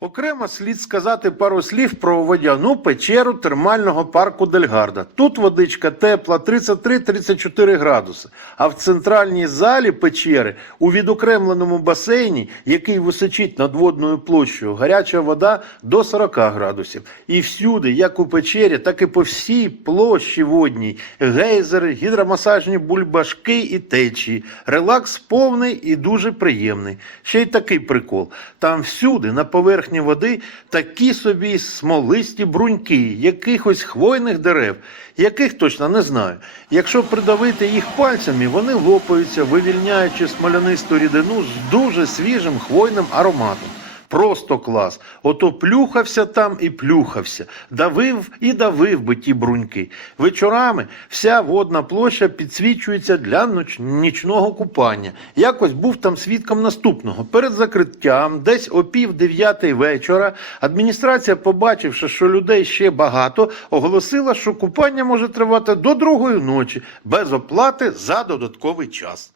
Окремо слід сказати пару слів про водяну печеру термального парку Дельгарда. Тут водичка тепла 33-34 градуси. А в центральній залі печери у відокремленому басейні, який височить над водною площею, гаряча вода до 40 градусів. І всюди, як у печері, так і по всій площі водній, гейзери, гідромасажні бульбашки і течії. Релакс повний і дуже приємний. Ще й такий прикол. Там всюди, на поверхні води, такі собі смолисті бруньки, якихось хвойних дерев, яких точно не знаю. Якщо придавити їх пальцями, вони лопаються, вивільняючи смолянисту рідину з дуже свіжим хвойним ароматом. Просто клас. Ото плюхався там і плюхався, давив і давив би ті бруньки. Вечорами вся водна площа підсвічується для ноч- нічного купання. Якось був там свідком наступного. Перед закриттям, десь о пів дев'ятий вечора, адміністрація, побачивши, що людей ще багато, оголосила, що купання може тривати до другої ночі без оплати за додатковий час.